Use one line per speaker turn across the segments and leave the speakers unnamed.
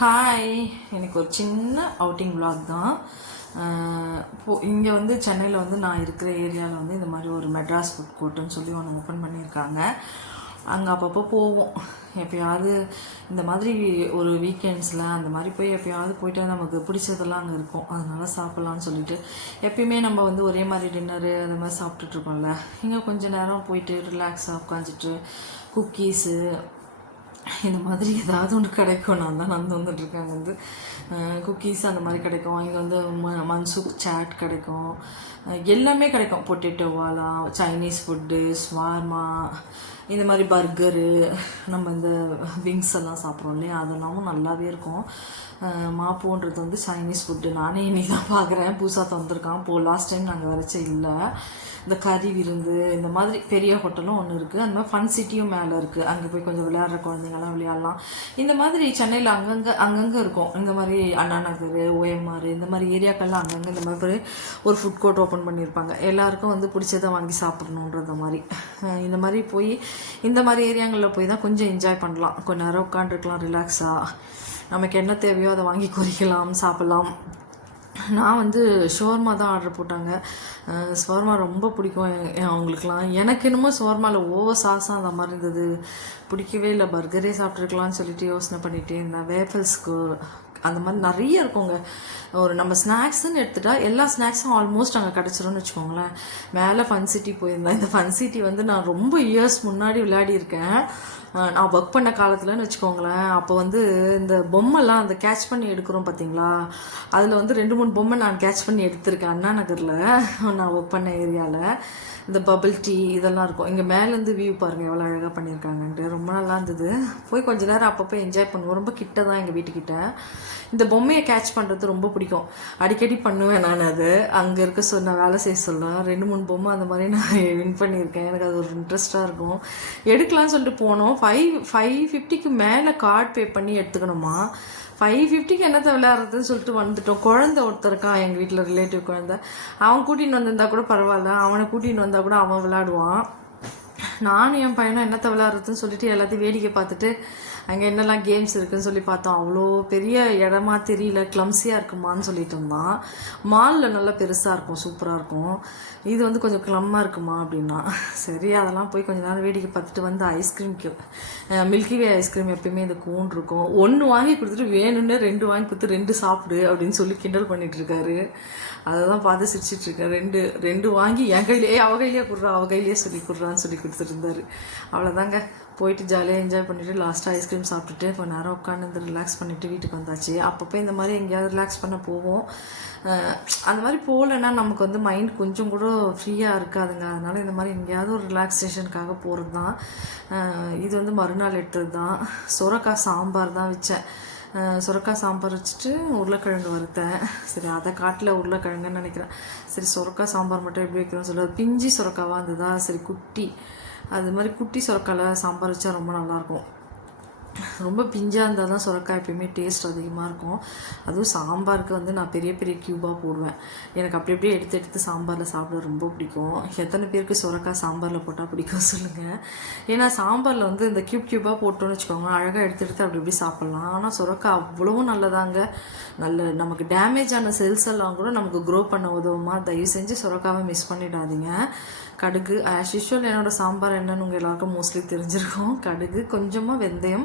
Hi எனக்கு ஒரு சின்ன அவுட்டிங் விளாக் தான். இங்கே வந்து சென்னையில் வந்து நான் இருக்கிற ஏரியாவில் வந்து இந்த மாதிரி ஒரு மெட்ராஸ் ஃபுட் கோர்ட்டுன்னு சொல்லி ஒன்று ஓப்பன் பண்ணியிருக்காங்க. அங்கே அப்பப்போ போவோம். எப்பயாவது இந்த மாதிரி ஒரு வீக்கெண்ட்ஸில் அந்த மாதிரி போய் எப்பயாவது போயிட்டு நமக்கு பிடிச்சதெல்லாம் அங்கே இருக்கும். அதனால சாப்பிட்லான்னு சொல்லிட்டு எப்பயுமே நம்ம வந்து ஒரே மாதிரி டின்னரு அந்த மாதிரி சாப்பிட்டுட்டு இருக்கோம்ல இங்கே கொஞ்ச நேரம் போயிட்டு ரிலாக்ஸாக உட்காந்துட்டு குக்கீஸு இந்த மாதிரி ஏதாவது ஒன்று கிடைக்கும். நான் தான் நடந்து வந்துட்டுருக்கேன். வந்து குக்கீஸ் அந்த மாதிரி கிடைக்கும். இங்கே வந்து ம மன்சூக் சாட் கிடைக்கும். எல்லாமே கிடைக்கும். பொட்டேட்டோ வாலா சைனீஸ் ஃபுட்டு ஸ்வார்மா இந்த மாதிரி பர்கரு நம்ம இந்த விங்ஸ் எல்லாம் சாப்பிட்றோம் இல்லையா? அதெல்லாமும் நல்லாவே இருக்கும். மாப்போன்றது வந்து சைனீஸ் ஃபுட்டு நானே இன்றைக்கி தான் பார்க்குறேன் புதுசாக தந்திருக்கான். போ லாஸ்ட் டைம் நாங்கள் வரைச்ச இல்லை. இந்த கறி விருந்து இந்த மாதிரி பெரிய ஹோட்டலும் ஒன்று இருக்குது அந்த மாதிரி ஃபன் சிட்டியும் மேலே இருக்குது அங்கே போய் கொஞ்சம் விளையாடுற குழந்தைங்கலாம் விளையாடலாம். இந்த மாதிரி சென்னையில் அங்கங்கே அங்கங்கே இருக்கும். இந்த மாதிரி அண்ணா நகர் ஓஎம்ஆர் இந்த மாதிரி ஏரியாக்கள்லாம் அங்கங்கே இந்த மாதிரி ஒரு ஃபுட் கோர்ட் ஓப்பன் பண்ணியிருப்பாங்க. எல்லாருக்கும் வந்து பிடிச்சதை வாங்கி சாப்பிட்ணுன்றத மாதிரி. இந்த மாதிரி போய் இந்த மாதிரி ஏரியாங்களில் போய் தான் கொஞ்சம் என்ஜாய் பண்ணலாம். கொஞ்ச நேரம் உட்காந்துருக்கலாம் ரிலாக்ஸாக நமக்கு என்ன தேவையோ அதை வாங்கி குறிக்கலாம் சாப்பிட்லாம். நான் வந்து ஷோர்மா தான் ஆர்டர் போட்டாங்க. ஷோர்மா ரொம்ப பிடிக்கும். அவங்களுக்குலாம் எனக்கு என்னமோ ஷோர்மாவில் ஓவர் சாஸாக அந்த மாதிரி இருந்தது. பிடிக்கவே இல்லை. பர்கரே சாப்பிட்ருக்கலாம்னு சொல்லிட்டு யோசனை பண்ணிகிட்டே இருந்தேன். வேஃபல்ஸ்க்கு அந்த மாதிரி நிறைய இருக்குங்க. ஒரு நம்ம ஸ்நாக்ஸ்ன்னு எடுத்துகிட்டா எல்லா ஸ்நாக்ஸும் ஆல்மோஸ்ட் அங்கே கிடச்சிரும்னு வச்சுக்கோங்களேன். மேலே ஃபன் சிட்டி போயிருந்தேன். இந்த ஃபன் சிட்டி வந்து நான் ரொம்ப இயர்ஸ் முன்னாடி விளையாடியிருக்கேன். நான் ஒர்க் பண்ண காலத்துலன்னு வச்சுக்கோங்களேன். அப்போ வந்து இந்த பொம்மைலாம் அந்த கேட்ச் பண்ணி எடுக்கிறோம் பார்த்தீங்களா அதில் வந்து ரெண்டு மூணு பொம்மை நான் கேட்ச் பண்ணி எடுத்திருக்கேன் அண்ணா நகரில். நான் ஒர்க் பண்ண ஏரியாவில் இந்த பபிள் டீ இதெல்லாம் இருக்கும். இங்கே மேலேருந்து வியூ பாருங்கள் எவ்வளோ அழகாக பண்ணியிருக்காங்கன்ட்டு. ரொம்ப நல்லா இருந்தது. போய் கொஞ்ச நேரம் அப்பப்போ என்ஜாய் பண்ணுவோம். ரொம்ப கிட்ட தான் எங்கள் வீட்டுக்கிட்ட. இந்த பொம்மையை கேட்ச் பண்ணுறது ரொம்ப பிடிக்கும். அடிக்கடி பண்ணுவேன் நான் அது. அங்கே இருக்க சொன்ன வேலை செய்ய சொல்ல ரெண்டு மூணு பொம்மை அந்த மாதிரி நான் வின் பண்ணியிருக்கேன். எனக்கு அது ஒரு இன்ட்ரெஸ்ட்டாக இருக்கும். எடுக்கலாம்னு சொல்லிட்டு போனோம். ஃபைவ் ஃபைவ் ஃபிஃப்டிக்கு மேலே கார்டு பே பண்ணி எடுத்துக்கணுமா? ஃபைவ் ஃபிஃப்டிக்கு என்னத்தை விளையாடுறதுன்னு சொல்லிட்டு வந்துட்டோம். குழந்தை ஒருத்தருக்கான் எங்கள் வீட்டில் ரிலேட்டிவ் குழந்தை. அவன் கூட்டின்னு வந்திருந்தா கூட பரவாயில்ல. அவனை கூட்டின்னு வந்தால் கூட அவன் விளையாடுவான். நானும் என் பையனும் என்னத்தை விளையாடுறதுன்னு சொல்லிட்டு எல்லாத்தையும் வேடிக்கை பார்த்துட்டு அங்கே என்னெல்லாம் கேம்ஸ் இருக்குன்னு சொல்லி பார்த்தோம். அவ்வளோ பெரிய இடமா தெரியல. கிளம்ஸியாக இருக்குமான்னு சொல்லிட்டு இருந்தான். மாலில் நல்லா பெருசாக இருக்கும். சூப்பராக இருக்கும். இது வந்து கொஞ்சம் க்ளம்மாக இருக்குமா அப்படின்னா சரி அதெல்லாம் போய் கொஞ்ச நேரம் வேடிக்கை பார்த்துட்டு வந்து ஐஸ்கிரீம் மில்கி வே ஐஸ்கிரீம் எப்பயுமே இந்த கூன் இருக்கும். ஒன்று வாங்கி கொடுத்துட்டு வேணும்னு ரெண்டு வாங்கி கொடுத்து ரெண்டு சாப்பிடு அப்படின்னு சொல்லி கிண்டல் பண்ணிட்டு இருக்காரு. அதை தான் பார்த்து சிரிச்சிட்டு இருக்கேன் ரெண்டு ரெண்டு வாங்கி என் கையிலே அவ கையிலே கொடுறா அவ கையிலே சொல்லி கொடுறான்னு சொல்லி கொடுத்துருந்தாரு அவ்வளோதாங்க போயிட்டு ஜாலியாக என்ஜாய் பண்ணிட்டு லாஸ்ட்டாக ஐஸ்கிரீம் சாப்பிட்டுட்டு கொஞ்சம் நேரம் உட்காந்து ரிலாக்ஸ் பண்ணிட்டு வீட்டுக்கு வந்தாச்சு. அப்பப்போ இந்த மாதிரி எங்கேயாவது ரிலாக்ஸ் பண்ண போவோம். அந்த மாதிரி போகலன்னா நமக்கு வந்து மைண்ட் கொஞ்சம் கூட ஃப்ரீயாக இருக்காதுங்க. அதனால் இந்த மாதிரி எங்கேயாவது ஒரு ரிலாக்ஸேஷனுக்காக போகிறது தான் இது வந்து மறுநாள் எடுத்தது தான் சுரக்காய் சாம்பார் தான் வச்சேன். சுரக்காய் சாம்பார் வச்சுட்டு உருளைக்கிழங்கு வறுத்தேன். சரி அதை காட்டில் உருளைக்கிழங்குன்னு நினைக்கிறேன். சரி சுரக்காய் சாம்பார் மட்டும் எப்படி வைக்கிறோம்னு சொல்லி. அது பிஞ்சி சுரக்காவாக இருந்ததா? சரி குட்டி. அது மாதிரி குட்டி சுரக்காயில் சாம்பார் வச்சா ரொம்ப நல்லாயிருக்கும் ரொம்ப பிஞ்சாக இருந்தால் தான் சுரக்காய் எப்பயுமே டேஸ்ட் அதிகமாக இருக்கும். அதுவும் சாம்பாருக்கு வந்து நான் பெரிய பெரிய க்யூபாக போடுவேன். எனக்கு அப்படி அப்படியே எடுத்து எடுத்து சாம்பாரில் சாப்பிட ரொம்ப பிடிக்கும். எத்தனை பேருக்கு சுரக்காய் சாம்பாரில் போட்டால் பிடிக்கும் சொல்லுங்கள் ஏன்னா சாம்பாரில் வந்து இந்த க்யூப் க்யூபாக போட்டோன்னு வச்சுக்கோங்க அழகாக எடுத்து எடுத்து அப்படி இப்படி சாப்பிட்லாம். ஆனால் சுரக்காய் அவ்வளவும் நல்லதாங்க. நல்ல நமக்கு டேமேஜ் ஆன செல்ஸ் எல்லாம் கூட நமக்கு க்ரோ பண்ண உதவுமா? தயவு செஞ்சு சுரக்காவை மிஸ் பண்ணிடாதீங்க. கடுகு ஆஸ் யூஷுவல் என்னோடய சாம்பார் என்னன்னு உங்கள் எல்லாருக்கும் மோஸ்ட்லி தெரிஞ்சிருக்கும். கடுகு கொஞ்சமாக வெந்தயம்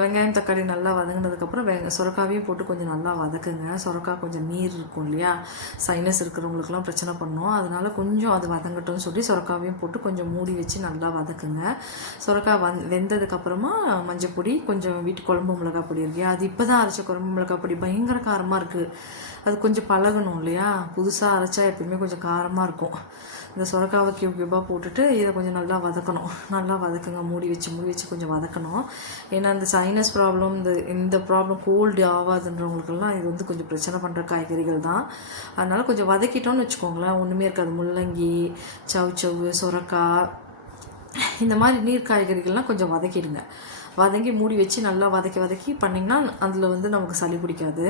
வெங்காயம் தக்காளி நல்லா வதங்கினதுக்கப்புறம் வெங்க சுரக்காவையும் போட்டு கொஞ்சம் நல்லா வதக்குங்க. சுரக்காய் கொஞ்சம் நீர் இருக்கும் இல்லையா? சைனஸ் இருக்கிறவங்களுக்குலாம் பிரச்சனை பண்ணும். அதனால் கொஞ்சம் அது வதங்கட்டும்னு சொல்லி சுரக்காவையும் போட்டு கொஞ்சம் மூடி வச்சு நல்லா வதக்குங்க. சுரக்காய் வந் வெந்ததுக்கப்புறமா மஞ்சள் பொடி கொஞ்சம் வீட்டு குழம்பு மிளகாய் பொடி இருக்கு அது இப்போ தான் அரைச்ச குழம்பு மிளகாய் பொடி. பயங்கர காரமாக இருக்குது அது கொஞ்சம் பழகணும் இல்லையா? புதுசாக அரைச்சா எப்பயுமே கொஞ்சம் காரமாக இருக்கும். இந்த சுரக்காவை கியூப் கியூபாக போட்டுட்டு இதை கொஞ்சம் நல்லா வதக்கணும். நல்லா வதக்குங்க. மூடி வச்சு மூடி வச்சு கொஞ்சம் வதக்கணும். ஏன்னா இந்த சைனஸ் ப்ராப்ளம் இந்த இந்த ப்ராப்ளம் கோல்டு ஆகாதுன்றவங்களுக்கெல்லாம் இது வந்து கொஞ்சம் பிரச்சனை பண்ணுற காய்கறிகள் தான். அதனால் கொஞ்சம் வதக்கிட்டோம்னு வச்சுக்கோங்களேன். ஒன்றுமே இருக்காது. முள்ளங்கி சவு சவு சுரக்காய் இந்த மாதிரி நீர் காய்கறிகள்லாம் கொஞ்சம் வதக்கிடுங்க. வதங்கி மூடி வச்சு நல்லா வதக்கி வதக்கி பண்ணிங்கன்னா அதில் வந்து நமக்கு சளி பிடிக்காது.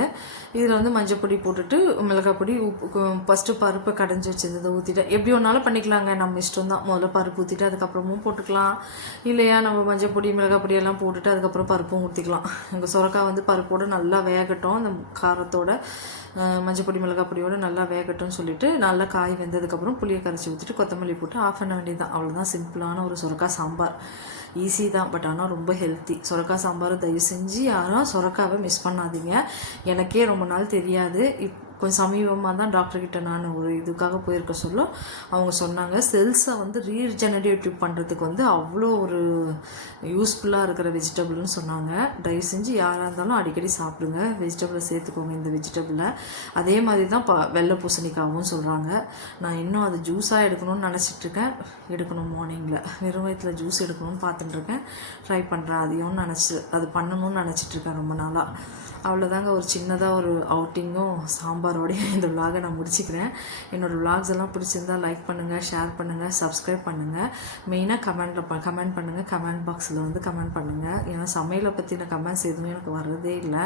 இதில் வந்து மஞ்சள் பொடி போட்டுட்டு மிளகாய் பொடி உப்பு ஃபஸ்ட்டு பருப்பு கடைஞ்சி வச்சிருந்ததை ஊற்றிட்டு எப்படி ஒன்றாலும் பண்ணிக்கலாங்க. நம்ம இஷ்டம் தான். முதல்ல பருப்பு ஊற்றிட்டு அதுக்கப்புறமும் போட்டுக்கலாம். இல்லையா நம்ம மஞ்சள் பொடி மிளகாய் பொடி எல்லாம் போட்டுட்டு அதுக்கப்புறம் பருப்பும் ஊற்றிக்கலாம் எங்கள் சுரக்காய் வந்து பருப்போடு நல்லா வேகட்டும். அந்த காரத்தோட மஞ்சள் பொடி மிளகாய் பொடியோட நல்லா வேகட்டும்னு சொல்லிட்டு நல்லா காய் வெந்ததுக்கப்புறம் புளியை கரைச்சி ஊற்றிட்டு கொத்தமல்லி போட்டு ஆஃப் பண்ண வேண்டியதுதான். அவ்வளோதான் சிம்பிளான ஒரு சுரக்காய் சாம்பார். ஈஸி தான் பட் ஆனால் ரொம்ப ஹெல்த்தி சுரக்கா சாம்பார் தயவு செஞ்சு யாரும் சுரக்காவை மிஸ் பண்ணாதீங்க. எனக்கே ரொம்ப நாள் தெரியாது. இப் கொஞ்சம் சமீபமாக தான் டாக்டர்கிட்ட நான் ஒரு இதுக்காக போயிருக்க சொல்ல அவங்க சொன்னாங்க செல்ஸை வந்து ரீஜெனரேட்டிவ் பண்ணுறதுக்கு வந்து அவ்வளோ ஒரு யூஸ்ஃபுல்லாக இருக்கிற வெஜிடபிள்னு சொன்னாங்க. தயவு செஞ்சு யாராக இருந்தாலும் அடிக்கடி சாப்பிடுங்க. வெஜிடபிளை சேர்த்துக்கோங்க இந்த வெஜிடபிளை அதே மாதிரி தான் ப வெள்ளை பூசணிக்காகவும் சொல்கிறாங்க நான் இன்னும் அது ஜூஸாக எடுக்கணும்னு நினச்சிட்ருக்கேன் எடுக்கணும் மார்னிங்கில் வெறும் வயிற்றில் ஜூஸ் எடுக்கணும்னு பார்த்துட்டுருக்கேன் ட்ரை பண்ணுறேன் அதையும் நினச்சி அது பண்ணணும்னு நினச்சிட்ருக்கேன் ரொம்ப நாளாக அவ்வளோதாங்க ஒரு சின்னதாக ஒரு அவுட்டிங்கும் சாம்பாரோடையும் இந்த விலாகை நான் முடிச்சுக்கிறேன். என்னோடய விலாக்ஸ் எல்லாம் பிடிச்சிருந்தா லைக் பண்ணுங்கள் ஷேர் பண்ணுங்கள் சப்ஸ்கிரைப் பண்ணுங்கள் மெயினாக கமெண்ட்டில் ப கமெண்ட் பண்ணுங்கள் கமெண்ட் பாக்ஸில் வந்து கமெண்ட் பண்ணுங்கள் ஏன்னா சமையலை பற்றின கமெண்ட்ஸ் எதுவுமே எனக்கு வர்றதே இல்லை.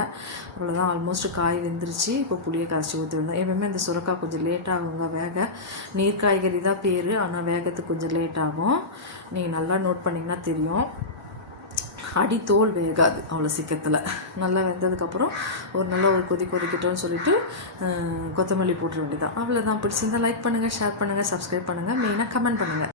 அவ்வளோதான் ஆல்மோஸ்ட் காய் வெந்துருச்சு. இப்போ புளியை கரைச்சி ஊற்றிருந்தேன் எப்பவுமே இந்த சுரக்காய் கொஞ்சம் லேட் ஆகுங்க வேக. நீர் காய்கறி தான் பேர் ஆனால் வேகத்துக்கு கொஞ்சம் லேட் ஆகும். நீங்கள் நல்லா நோட் பண்ணிங்கன்னா தெரியும். அடி தோல் வேகாது அவ்வளோ சீக்கிரத்தில். நல்லா வெந்ததுக்கப்புறம் ஒரு நல்ல ஒரு கொதி கொதிக்கட்டும்னு சொல்லிட்டு கொத்தமல்லி போட்டுற வேண்டியதான் அவ்வளோதான் பிடிச்சிருந்தால் லைக் பண்ணுங்கள் ஷேர் பண்ணுங்கள் சப்ஸ்கிரைப் பண்ணுங்கள் மெயினாக கமெண்ட் பண்ணுங்கள்